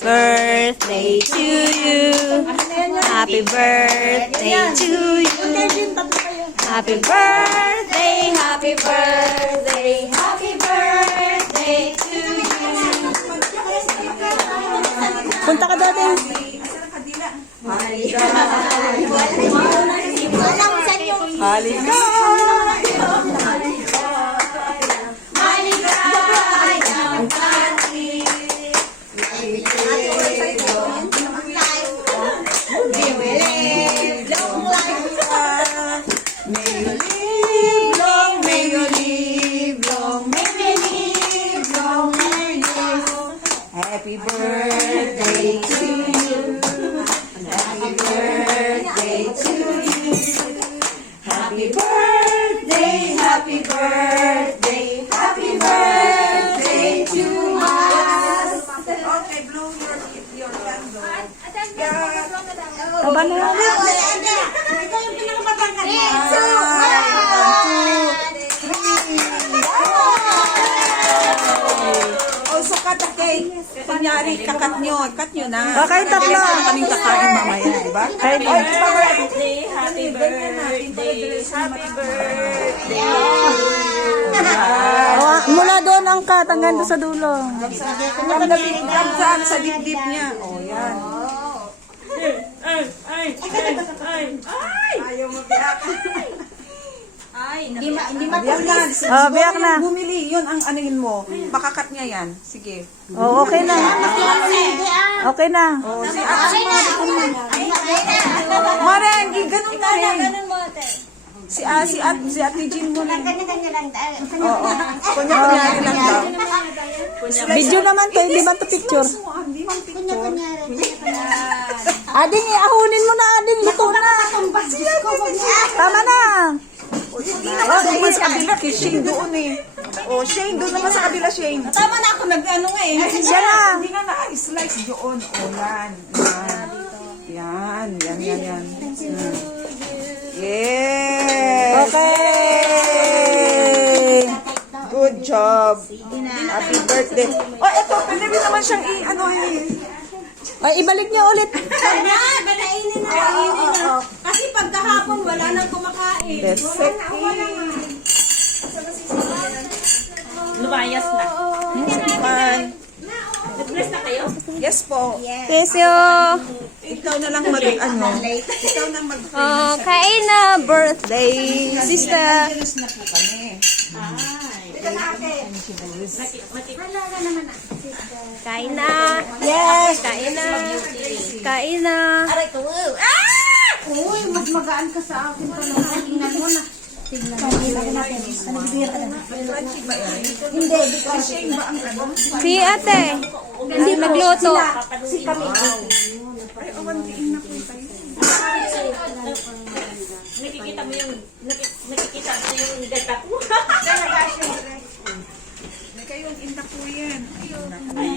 Birthday to you. Happy birthday to you. Happy birthday, happy birthday, happy birthday to you. Punta ka dati. Halika. Happy birthday to you. Happy birthday to you. Happy birthday, happy birthday, happy birthday to us. Okay, blow your candle. Aba na yan. Ikaw yung pinakamatangkad. Also, cut the cake. Kunyari, kakat nyo na. Okay, tatlo. Kaming kakain mamaya, di ba? Kahit Happy birthday, happy birthday. mula doon ang cut hanggang doon sa dulo. Yan dyan, sa dibdib niya. O, yan. Ayaw mabiyak. Hindi Biyak na. Oh, biyak na. Bumili, yun ang anuhin mo. Makakat niya yan. Sige. Oh, okay na. Okay na. O, si Ate Mareng, ganun ka rin. Si Ate Jean mo na. Kanya-kanya lang tayo. Oo. Kunya-kunyari lang daw. Video naman to, hindi man to picture. Hindi man picture. Ading, ahunin mo na, Ading. Luto na. Tama na. Hindi naman naman sa kabila. Kay Shane doon eh. O, Shane, doon naman sa kabila, Shane. Tama na ako nag-ano nga eh. Siya na. Hindi nga na-slice doon. O, yan. Yan. Yan. Yes. Okay. Good job. Happy birthday. Oh, eto, pwede rin naman siyang Ay, ibalik niyo ulit. Banainin na. Kasi pagkahapon wala nang kumakain. Lumayas na. Nag-bless na kayo? Yes po. Tesyo. Ikaw na lang Ikaw na mag Oh, kain na. Birthday. Sister. Jealous na po kami. Kain na. Yes. Kain na. Kain na. Aray ko. Uy, mas magaan ka sa akin pa lang. Tingnan mo na. Tingnan mo. Nagbibigyan ka na. Hindi, because Shane ba ang ano? Si ate. Hindi magluto. si kami. Ay, awantiin na po tayo. Nakikita mo yung data ko. Kayong intak po yan. Ay.